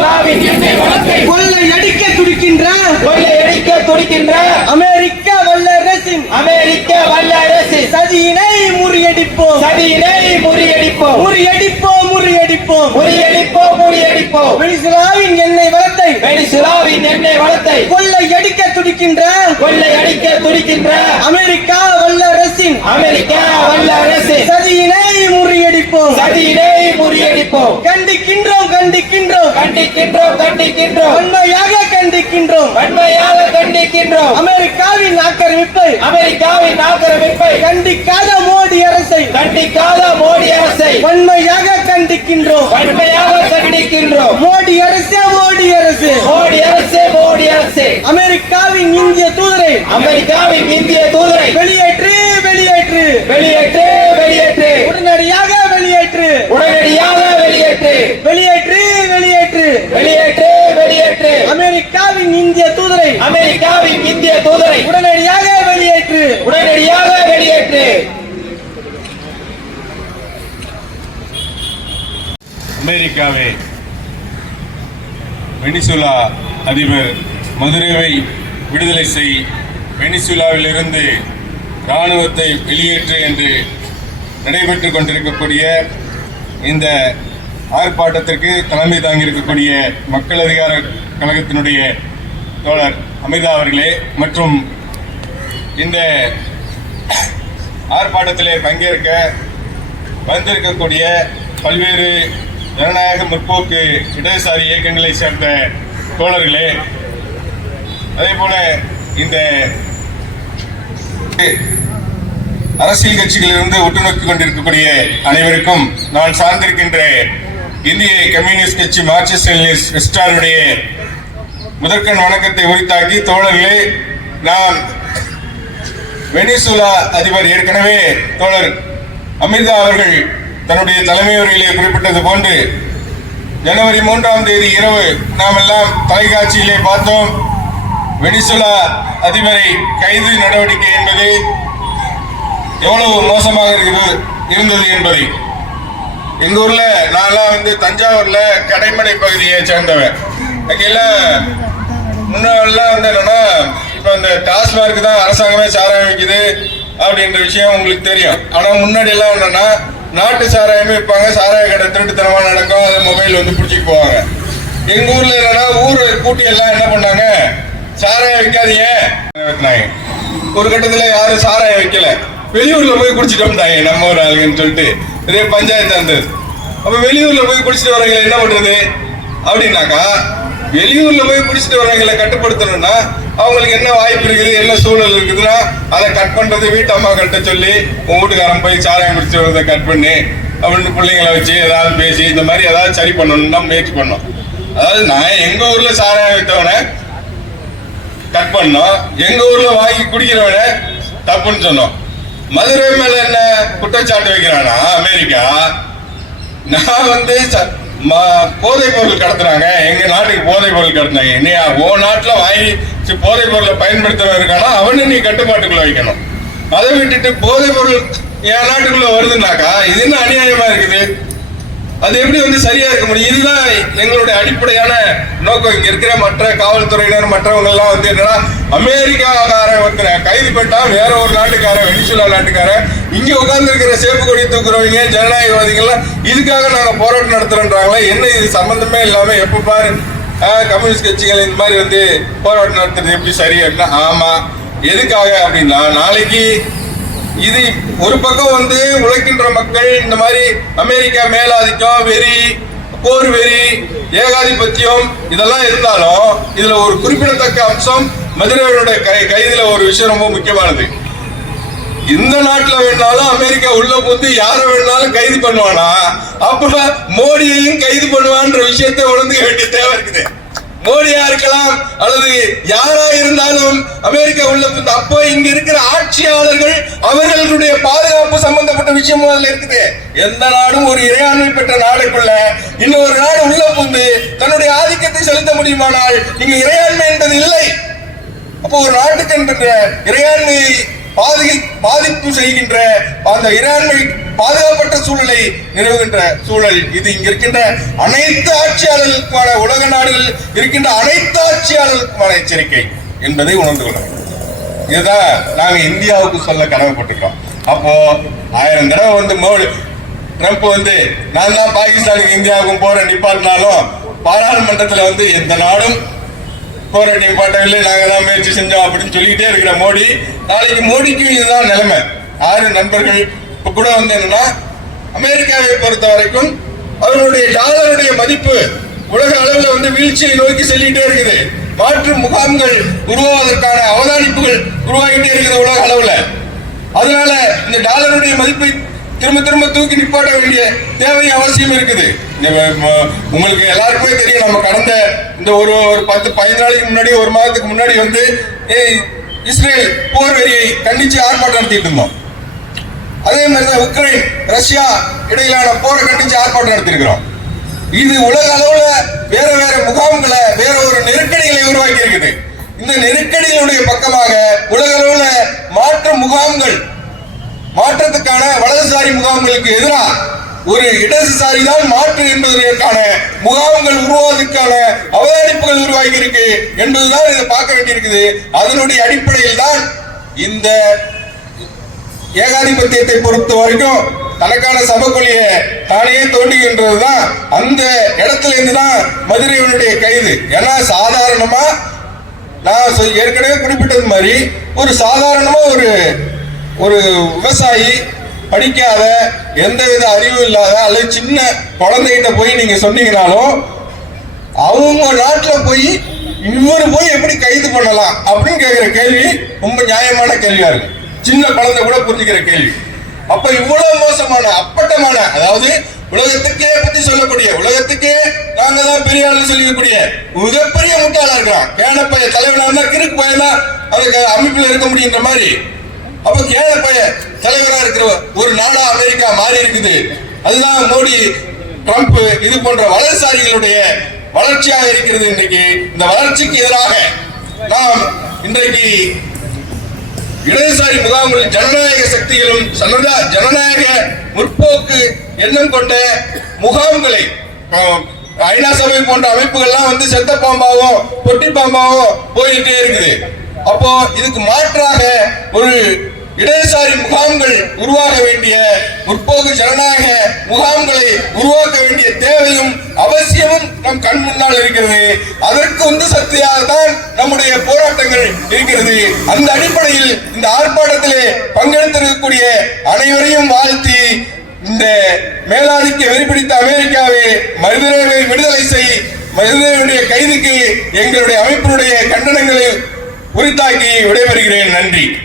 வளத்தை கொள்ளையடிக்க துடிக்கின்ற கொள்ளையடிக்க துடிக்கின்ற அமெரிக்க வல்லரசின் அமெரிக்க வல்லரசு சதியினை முறியடிப்போம். சதியினை முறியடிப்போம். முறியடிப்போம் முறியடிப்போம். முறியடிப்போம் முறியடிப்போம். வெனிசுலாவின் எண்ணெய் வளத்தை. வெனிசுலாவின் எண்ணெய் வளத்தை. கொள்ளையடிக்க துடிக்கின்ற கொள்ளையடிக்க துடிக்கின்ற அமெரிக்கா வல்லரசின் அமெரிக்க வல்லரசு சதியினை முறியடிப்போம். சதியினை முறியடிப்போம். கண்டிக்கின்றோம். கண்டிக்கின்றோம். கண்டிக்கின்றோம் கண்டிக்கின்றோம். வன்மையாக கண்டிக்கின்றோம். வன்மையாக கண்டிக்கின்றோம். அமெரிக்காவின் ஆக்கிரமிப்பை அமெரிக்காவின் ஆக்கிரமிப்பை கண்டிக்காத மோடி அரசை கண்டிக்காத மோடி அரசை வன்மையாக கண்டிக்கின்றோம். வன்மையாக கண்டிக்கின்றோம். மோடி அரசே மோடி அரசு. மோடி அரசே மோடி அரசே. அமெரிக்காவின் இந்திய தூதரை அமெரிக்காவின் இந்திய தூதரை வெளியேற்று வெளியேற்று. வெளியேற்று. வெளியேற்று உடனடியாக வெளியேற்று உடனடியாக வெளியேற்று வெளியேற்று வெளியேற்று வெளியேற்று வெளியேற்று அமெரிக்காவின் இந்திய தூதரை அமெரிக்காவின் இந்திய தூதரை. உடனடியாக வெளியேற்று. உடனடியாக வெளியேற்று. அமெரிக்காவே வெனிசுலா அதிபர் மதுரேவை விடுதலை செய். வெனிசுலாவிலிருந்து இராணுவத்தை வெளியேற்று என்று நடைபெற்றுக் கொண்டிருக்கக்கூடிய இந்த ஆர்ப்பாட்டத்திற்கு தலைமை தாங்கியிருக்கக்கூடிய மக்கள் அதிகார கழகத்தினுடைய தோழர் அமிதா அவர்களே மற்றும் இந்த ஆர்ப்பாட்டத்திலே பங்கேற்க வந்திருக்கக்கூடிய பல்வேறு ஜனநாயக முற்போக்கு இடதுசாரி இயக்கங்களை சேர்ந்த தோழர்களே அதே போல இந்த அரசியல் கட்சிகளிலிருந்து உற்று கொண்டிருக்கக்கூடிய அனைவருக்கும் நான் சார்ந்திருக்கின்ற இந்திய கம்யூனிஸ்ட் கட்சி மார்க்சிஸ்ட் லெனினிஸ்ட் எஸ்டாருடைய முதற்கண் வணக்கத்தை உரித்தாக்கி தோழர்களே நான் வெனிசுலா அதிபர் ஏற்கனவே தோழர் அமிர்தா அவர்கள் தன்னுடைய தலைமை உரையிலே குறிப்பிட்டது போன்று ஜனவரி மூன்றாம் தேதி இரவு நாம் எல்லாம் தொலைக்காட்சியிலே பார்த்தோம் வெனிசுலா அதிபரை கைது நடவடிக்கை என்பது எவ்வளவு மோசமாக இருக்குது இருந்தது என்பதை. எங்க ஊர்ல நான்லாம் வந்து தஞ்சாவூர்ல கடைமடை பகுதியை சேர்ந்தவன். அங்கெல்லாம் முன்னாடிலாம் வந்து என்னன்னா இப்ப இந்த டாஸ்மார்க் தான் அரசாங்கமே சாராயம் விற்குது அப்படின்ற விஷயம் உங்களுக்கு தெரியும். ஆனா முன்னாடி எல்லாம் என்னன்னா நாட்டு சாராயமே விற்பாங்க சாராய கடை திருட்டுத்தனமா நடக்கும் அதை மொபைல் வந்து பிடிச்சிட்டு போவாங்க. எங்க ஊர்ல என்னன்னா ஊர் கூட்டி எல்லாம் என்ன பண்ணாங்க? சாராயம் விற்காதீங்க ஒரு கட்டத்துல யாரும் சாராயம் வைக்கல. வெளியூர்ல போய் குடிச்சிட்டு நம்ம ஊர் ஆளுங்கன்னு சொல்லிட்டு. இதே பஞ்சாயத்து இருந்தது அப்ப வெளியூர்ல போய் குடிச்சிட்டு வரவங்க என்ன பண்றது? அப்படின்னாக்கா வெளியூர்ல போய் குடிச்சிட்டு வரவங்களை கட்டுப்படுத்தணும்னா அவங்களுக்கு என்ன வாய்ப்பு இருக்குது என்ன சூழல் இருக்குதுன்னா அதை கட் பண்றது வீட்டு அம்மாக்கள்கிட்ட சொல்லி உன் வீட்டுக்காரன் போய் சாராயம் குடிச்சிட்டு வரதை கட் பண்ணி அப்படின்னு பிள்ளைங்களை வச்சு ஏதாவது பேசி இந்த மாதிரி ஏதாவது சரி பண்ணணும்னா முயற்சி பண்ணோம். அதாவது நான் எங்க ஊர்ல சாராயம் வித்தவனை கட் பண்ணோம் எங்க ஊர்ல வாங்கி குடிக்கிறவன தப்புன்னு சொன்னோம். மதுரை மேல என்ன குற்றச்சாட்டு வைக்கிறானா அமெரிக்கா? நான் வந்து ச- போதைப் பொருள் கடத்துறாங்க எங்க நாட்டுக்கு போதைப் பொருள் கடத்தினாங்க. நீ ஓ நாட்டில் வாங்கி போதைப் பொருளை பயன்படுத்துறவன் இருக்கானா அவனை நீ கட்டுப்பாட்டுக்குள்ள வைக்கணும். அதை விட்டுட்டு போதைப் பொருள் என் நாட்டுக்குள்ள வருதுன்னாக்கா இது என்ன அநியாயமா இருக்குது? அது எப்படி வந்து சரியா இருக்க முடியும்? இதுதான் எங்களுடைய அடிப்படையான நோக்கம். இங்க இருக்கிற மற்ற காவல்துறையினர் மற்றவங்க எல்லாம் வந்து என்னன்னா அமெரிக்காக்காரன் ஒருத்தரை கைது பண்ணிட்டா வேற ஒரு நாட்டுக்காரன் வெனிசுலா நாட்டுக்காரன். இங்க உட்கார்ந்து இருக்கிற சேப்பு கொடி தூக்குறவங்க ஜனநாயகவாதிகள்லாம் இதுக்காக நாங்க போராட்டம் நடத்துறோன்றாங்களா என்ன இது? சம்பந்தமே இல்லாம எப்ப பாரு கம்யூனிஸ்ட் கட்சிகள் இந்த மாதிரி வந்து போராட்டம் நடத்துறது எப்படி சரியா அப்படின்னா ஆமா. எதுக்காக அப்படின்னா நாளைக்கு இது ஒரு பக்கம் வந்து உழைக்கின்ற மக்கள் இந்த மாதிரி அமெரிக்கா மேலாதிக்கம் வெறி போர் வெறி ஏகாதிபத்தியம் இதெல்லாம் இருந்தாலும் இதுல ஒரு குறிப்பிடத்தக்க அம்சம் மதுரையோட கை கைதுல ஒரு விஷயம் ரொம்ப முக்கியமானது. இந்த நாட்டுல வேணாலும் அமெரிக்கா உள்ள போத்து யார வேணாலும் கைது பண்ணுவானா? அப்ப மோடியையும் கைது பண்ணுவான்ற விஷயத்தை உணர்ந்துக்க வேண்டிய தேவை இருக்குது. மோடியா இருக்கலாம் அல்லது யாரா இருந்தாலும் அமெரிக்கா உள்ள அப்போ இங்க இருக்கிற ஆட்சியாளர்கள் அவர்களுடைய பாதுகாப்பு சம்பந்தப்பட்ட விஷயம் அதுல இருக்குது. எந்த நாடும் ஒரு இறையாண்மை பெற்ற நாடுக்குள்ள இன்னொரு நாடு உள்ள புந்து தன்னுடைய ஆதிக்கத்தை செலுத்த முடியுமானால் இங்கு இறையாண்மை என்பது இல்லை. அப்போ ஒரு நாட்டுக்கு என்ற இறையாண்மை பாதி பாதிப்பு செய்கின்ற அந்த இறையாண்மை பாதுகாப்பற்ற சூழலை நிறுவுகின்ற சூழல் இது இங்க இருக்கின்ற அனைத்து ஆட்சியாளர்களுக்குமான உலக நாடுகள் இருக்கின்ற அனைத்து ஆட்சியாளர்களுக்குமான எச்சரிக்கை என்பதை உணர்ந்து கொள்ள இதுதான் நாங்க இந்தியாவுக்கு சொல்ல கடமைப்பட்டிருக்கோம். அப்போ ஆயிரம் தடவை வந்து மோடி ட்ரம்ப் வந்து நான் தான் பாகிஸ்தானுக்கு இந்தியாவுக்கும் போற நிப்பாட்டினாலும் பாராளுமன்றத்துல வந்து எந்த நாடும் போராட்டி நிப்பாட்டவில்லை நாங்க தான் முயற்சி செஞ்சோம் அப்படின்னு சொல்லிக்கிட்டே இருக்கிற மோடி நாளைக்கு மோடிக்கு இதுதான் நிலைமை. ஆறு நண்பர்கள் இப்ப கூட வந்து என்னன்னா அமெரிக்காவை பொறுத்த வரைக்கும் அவர்களுடைய டாலருடைய மதிப்பு உலக அளவில் வந்து வீழ்ச்சியை நோக்கி செல்லிட்டே இருக்குது. மாற்று முகாம்கள் உருவாவதற்கான அவதானிப்புகள் உருவாகிட்டே இருக்குது உலக அளவில். அதனால இந்த டாலருடைய மதிப்பை திரும்ப திரும்ப தூக்கி நிப்பாட்ட வேண்டிய தேவை அவசியம் இருக்குது. உங்களுக்கு எல்லாருக்குமே தெரியும் நம்ம கடந்த இந்த ஒரு ஒரு பத்து பதினஞ்சு நாளைக்கு முன்னாடி ஒரு மாதத்துக்கு முன்னாடி வந்து ஏய், இஸ்ரேல் போர் வெறியை கண்டிச்சு ஆர்ப்பாட்டம் நடத்திட்டு இருந்தோம். அதே மாதிரி தான் உக்ரைன் ரஷ்யா இடையிலான போரை கண்டிச்சு ஆர்ப்பாட்டம் நடத்திருக்கிறோம் இது உலக அளவுல வேற வேற முகாம்களை வேற ஒரு நெருக்கடிகளை உருவாக்கி இருக்குது இந்த நெருக்கடிகளுடைய பக்கமாக உலக அளவுல மாற்று முகாம்கள் மாற்றத்துக்கான வலதுசாரி முகாம்களுக்கு எதிராக ஒரு இடதுசாரி தான் மாற்று என்பதற்கான முகாம்கள் உருவாவதற்கான அவதானிப்புகள் உருவாகி இருக்கு என்பதுதான் இதை பார்க்க வேண்டியிருக்குது. அதனுடைய அடிப்படையில் தான் இந்த ஏகாதிபத்தியத்தை பொறுத்த வரைக்கும் தனக்கான சபைக்குழிய தானே தோண்டுகின்றது தான் அந்த இடத்துல இருந்து தான் மதுரையினுடைய கைது. ஏன்னா சாதாரணமா நான் சொ- ஏற்கனவே குறிப்பிட்டது மாதிரி ஒரு சாதாரணமா ஒரு ஒரு விவசாயி படிக்காத எந்தவித அறிவும் இல்லாத அல்லது சின்ன குழந்தைகிட்ட போய் நீங்க சொன்னீங்கனாலும் அவங்க நாட்டில் போய் இவர் போய் எப்படி கைது பண்ணலாம் அப்படின்னு கேட்குற கேள்வி ரொம்ப நியாயமான கேள்வியா இருக்கு. சின்ன குழந்தை கூட புரிஞ்சுக்கிற கேள்வி. அப்ப இவ்வளவு மோசமான அப்பட்டமான அதாவது உலகத்துக்கே பத்தி சொல்லக்கூடிய உலகத்துக்கே நாங்க தான் பெரிய ஆள் சொல்லிக்கக்கூடிய மிகப்பெரிய முட்டாளா இருக்கிறான். கேனப்பைய தலைவனா இருந்தா கிறுக்கு பையன் தான் அதுக்கு அமைப்பில் இருக்க முடியுன்ற மாதிரி அப்ப கேனப்பைய தலைவரா இருக்கிற ஒரு நாடா அமெரிக்கா மாறி இருக்குது. அதுதான் மோடி ட்ரம்ப் இது போன்ற வலதுசாரிகளுடைய வளர்ச்சியாக இருக்கிறது இன்றைக்கு இந்த வளர்ச்சிக்கு எதிராக நாம் இன்றைக்கு இடதுசாரி முகாம்களில் ஜனநாயக சக்திகளும் சனதா- ஜனநாயக முற்போக்கு எண்ணம் கொண்ட முகாம்களை ஐநா சபை போன்ற அமைப்புகள்லாம் வந்து செத்த பாம்பாவும் பொட்டி பாம்பாவும் போயிட்டே இருக்குது. அப்போ இதுக்கு மாற்றாக ஒரு இடதுசாரி முகாம்கள் உருவாக வேண்டிய முற்போக்கு ஜனநாயக முகாம்களை உருவாக்க வேண்டிய தேவையும் அவசியமும் நம் கண் முன்னால் இருக்கிறது. அதற்கு உந்து சக்தியாக தான் நம்முடைய போராட்டங்கள் இருக்கிறது. அந்த அடிப்படையில் இந்த ஆர்ப்பாட்டத்திலே பங்கெடுத்திருக்கக்கூடிய அனைவரையும் வாழ்த்தி இந்த மேலாதிக்க வெறிபிடித்த அமெரிக்காவை மனிதர்களை விடுதலை செய் மனிதனுடைய கைதுக்கு எங்களுடைய அமைப்பினுடைய கண்டனங்களை உரித்தாக்கி விடைபெறுகிறேன். நன்றி.